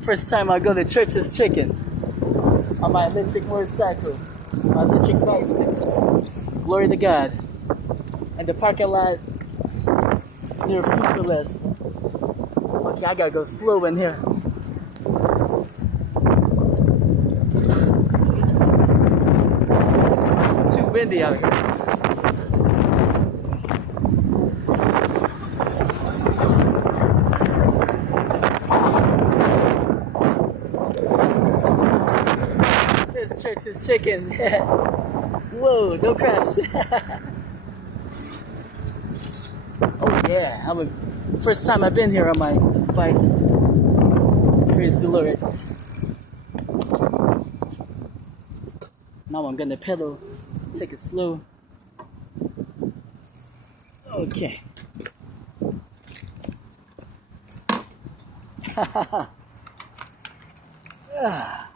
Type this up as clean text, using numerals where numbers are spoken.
First time I go to Church's Chicken on my electric motorcycle, my electric bicycle. Glory to God. And the parking lot near Futureless. Okay, I gotta go slow in here. It's too windy out here. This Church's Chicken. Whoa, don't crash. Oh yeah, first time I've been here on my bike. Praise the Lord. Now I'm gonna pedal, take it slow. Okay. Ah.